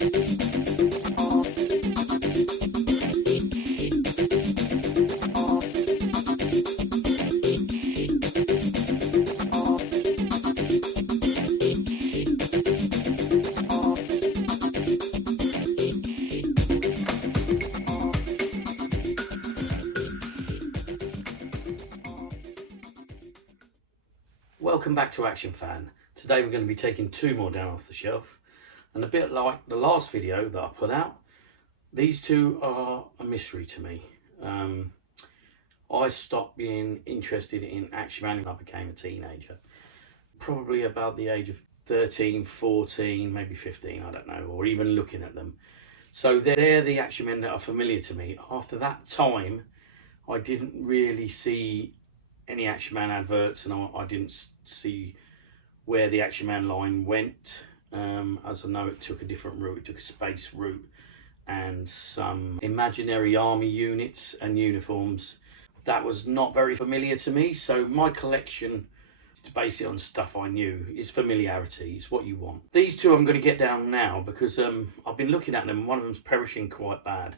Welcome back to Action Fan. Today we're going to be taking two more down off the shelf, and a bit like the last video that I put out, these two are a mystery to me. I stopped being interested in Action Man when I became a teenager, probably about the age of 13, 14, maybe 15, I don't know, or even looking at them. So they're the Action Men that are familiar to me. After that time, I didn't really see any Action Man adverts, and I didn't see where the Action Man line went. As I know, it took a different route. It took a space route and some imaginary army units and uniforms. That was not very familiar to me, so my collection, to base it on stuff I knew, is familiarity. It's what you want. These two I'm going to get down now because I've been looking at them. One of them's perishing quite bad,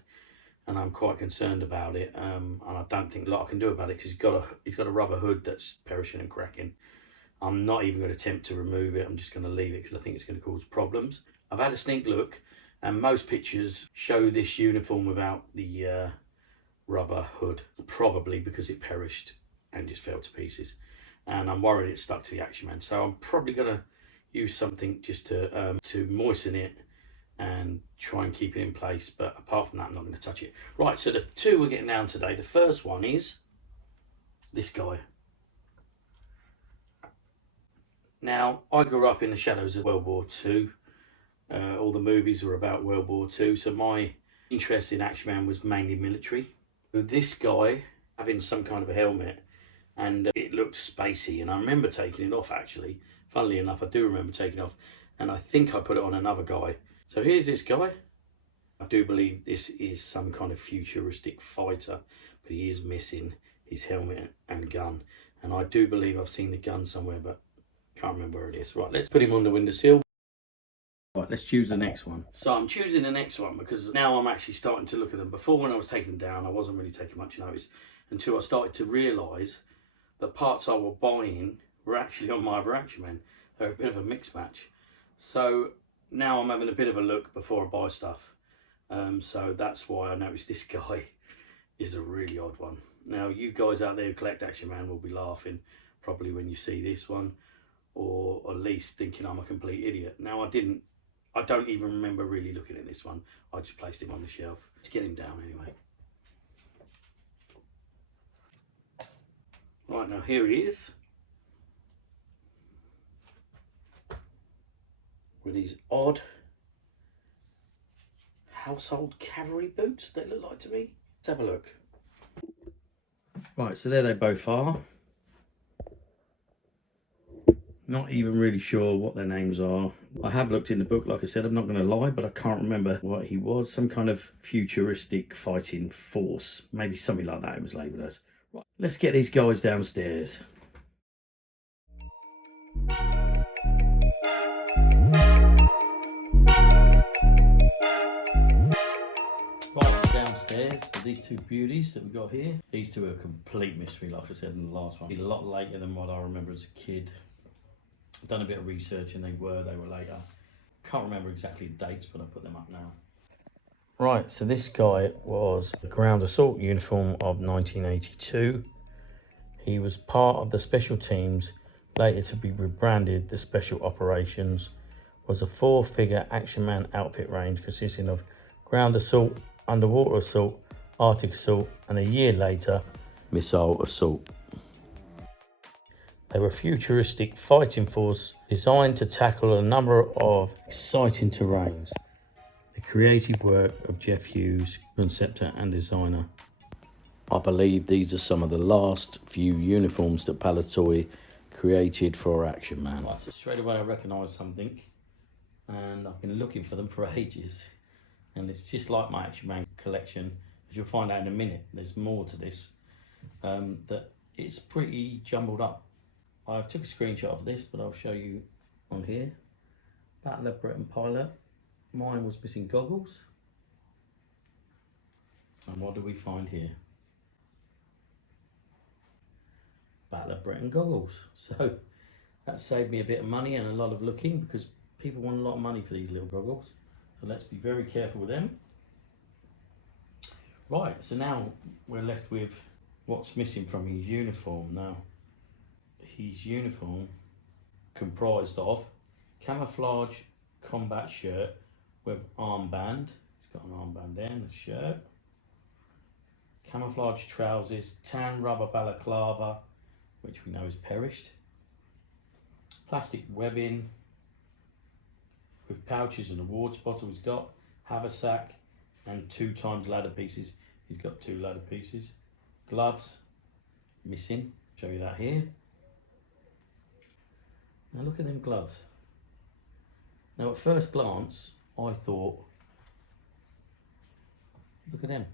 and I'm quite concerned about it, and I don't think a lot I can do about it because he's got a rubber hood that's perishing and cracking. I'm not even going to attempt to remove it. I'm just going to leave it because I think it's going to cause problems. I've had a sneak look, and most pictures show this uniform without the rubber hood, probably because it perished and just fell to pieces, and I'm worried it's stuck to the Action Man. So I'm probably going to use something just to moisten it and try and keep it in place, but apart from that I'm not going to touch it. Right, so the two we're getting down today, the first one is this guy. Now, I grew up in the shadows of World War II. All the movies were about World War II, so my interest in Action Man was mainly military. With this guy having some kind of a helmet, and it looked spacey, and I remember taking it off actually. Funnily enough, I do remember taking it off, and I think I put it on another guy. So here's this guy. I do believe this is some kind of futuristic fighter, but he is missing his helmet and gun. And I do believe I've seen the gun somewhere, but can't remember where it is. Right, let's put him on the windowsill. Right, let's choose the next one. So I'm choosing the next one because now I'm actually starting to look at them. Before, when I was taking them down, I wasn't really taking much notice until I started to realise that parts I were buying were actually on my other Action Men. They're a bit of a mix match. So now I'm having a bit of a look before I buy stuff. So that's why I noticed this guy is a really odd one. Now, you guys out there who collect Action Man will be laughing probably when you see this one, or at least thinking I'm a complete idiot. Now, I don't even remember really looking at this one. I just placed him on the shelf. Let's get him down anyway. Right, now here he is, with these odd household cavalry boots, they look like to me. Let's have a look. Right, so there they both are. Not even really sure what their names are. I have looked in the book, like I said, I'm not going to lie, but I can't remember what he was. Some kind of futuristic fighting force, maybe something like that it was labelled as. Right, let's get these guys downstairs. Right, downstairs, these two beauties that we got here. These two are a complete mystery, like I said in the last one. A lot later than what I remember as a kid. I've done a bit of research and they were later. Can't remember exactly the dates, but I'll put them up now. Right, so this guy was the Ground Assault uniform of 1982. He was part of the Special Teams, later to be rebranded the Special Operations. Was a 4-figure Action Man outfit range consisting of Ground Assault, Underwater Assault, Arctic Assault, and a year later, Missile Assault. They were a futuristic fighting force designed to tackle a number of exciting terrains. The creative work of Jeff Hughes, conceptor and designer. I believe these are some of the last few uniforms that Palitoy created for Action Man. Right, so straight away I recognised something, and I've been looking for them for ages. And it's just like my Action Man collection, as you'll find out in a minute. There's more to this, that it's pretty jumbled up. I took a screenshot of this, but I'll show you on here. Battle of Britain pilot. mine was missing goggles. And what do we find here? Battle of Britain goggles. So that saved me a bit of money and a lot of looking, because people want a lot of money for these little goggles. So let's be very careful with them. Right, so now we're left with what's missing from his uniform. Now, his uniform comprised of camouflage combat shirt with armband. He's got an armband there and a shirt. Camouflage trousers, tan rubber balaclava, which we know is perished. Plastic webbing with pouches and a water bottle. He's got haversack and 2 times ladder pieces. He's got 2 ladder pieces. Gloves missing. Show you that here. Now look at them gloves. Now at first glance, I thought, look at them.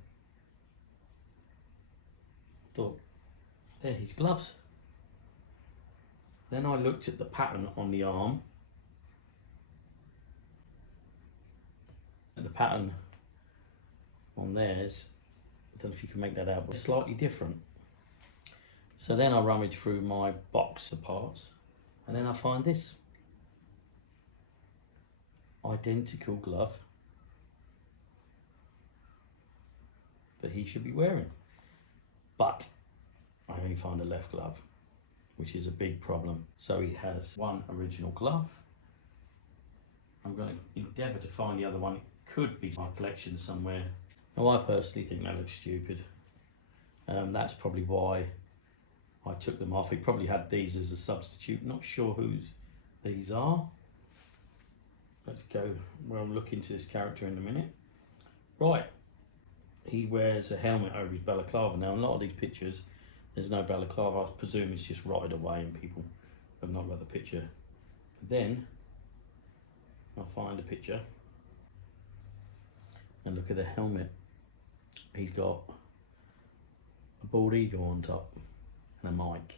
Thought, they're his gloves. Then I looked at the pattern on the arm. And the pattern on theirs, I don't know if you can make that out, but it's slightly different. So then I rummage through my box of parts, and then I find this. Identical glove that he should be wearing. But I only find a left glove, which is a big problem. So he has one original glove. I'm going to endeavour to find the other one. It could be my collection somewhere. Now I personally think that looks stupid. That's probably why I took them off. He probably had these as a substitute. Not sure whose these are. Let's go, we'll look into this character in a minute. Right, he wears a helmet over his balaclava. Now, in a lot of these pictures, there's no balaclava. I presume it's just rotted away and people have not got the picture. But then, I'll find a picture and look at the helmet. He's got a bald eagle on top and a mic.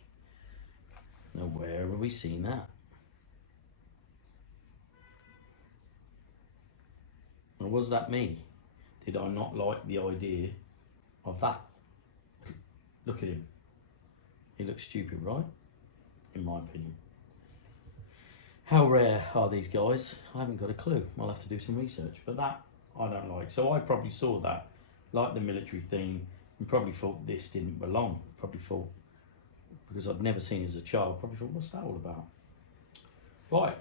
Now, where have we seen that? Or was that me? Did I not like the idea of that? Look at him. He looks stupid, right? In my opinion. How rare are these guys? I haven't got a clue. I'll have to do some research. But that I don't like. So I probably saw that, like the military theme, and probably thought this didn't belong. Probably thought, because I'd never seen it as a child, probably thought, what's that all about? Right.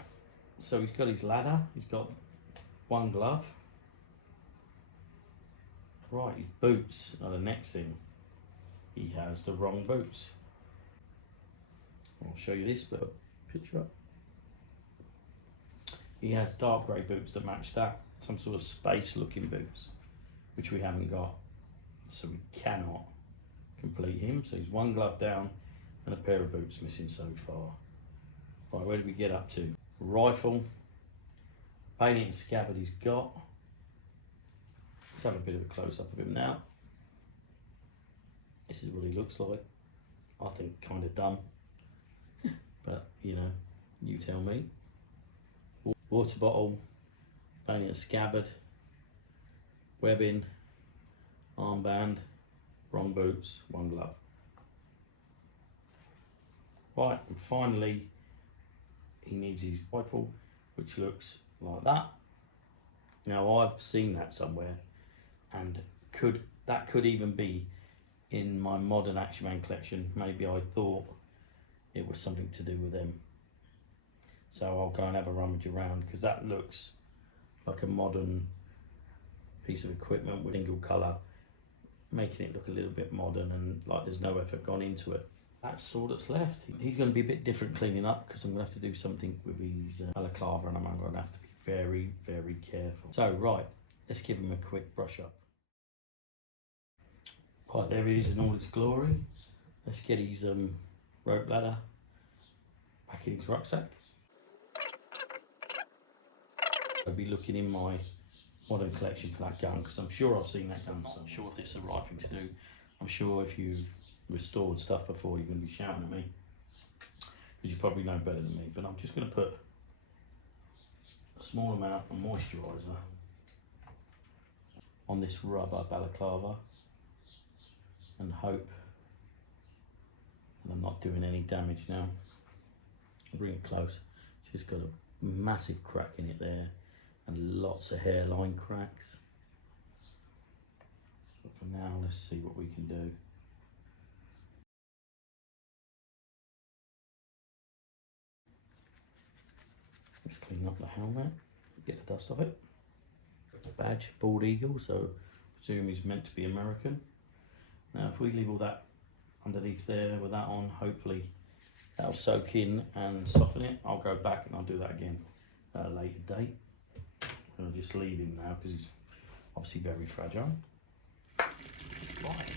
So he's got his ladder. He's got one glove. Right, his boots are the next thing. He has the wrong boots. I'll show you this, but picture up. He has dark grey boots that match that. Some sort of space looking boots, which we haven't got. So we cannot complete him. So he's one glove down and a pair of boots missing so far. Right, where did we get up to? Rifle, bayonet and scabbard he's got. Let's have a bit of a close-up of him now. This is what he looks like. I think kind of dumb, but you know, you tell me. Water bottle, bayonet and scabbard, webbing, armband, wrong boots, one glove. Right, and finally, he needs his rifle, which looks like that. Now I've seen that somewhere, and that could even be in my modern Action Man collection. Maybe I thought it was something to do with them. So I'll go and have a rummage around, because that looks like a modern piece of equipment with single colour, making it look a little bit modern and like there's no effort gone into it. That's all that's left. He's going to be a bit different cleaning up, because I'm going to have to do something with his balaclava, and I'm going to have to be very, very careful. So right, let's give him a quick brush up. Right, there he is in all his glory. Let's get his rope ladder back in his rucksack. I'll be looking in my modern collection for that gun, because I'm sure I've seen that gun. So I'm sure if this is the right thing to do. I'm sure if you've restored stuff before, you're going to be shouting at me, because you probably know better than me. But I'm just going to put a small amount of moisturiser on this rubber balaclava and hope that I'm not doing any damage now. I'll bring it close. It's just got a massive crack in it there and lots of hairline cracks. But for now, let's see what we can do. Just clean up the helmet, get the dust off it. The badge, bald eagle, so I presume he's meant to be American. Now if we leave all that underneath there with that on, hopefully that'll soak in and soften it. I'll go back and I'll do that again at a later date. I'll just leave him now because he's obviously very fragile. Right.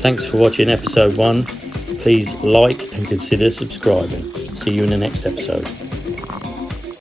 Thanks for watching episode 1. Please like and consider subscribing. See you in the next episode.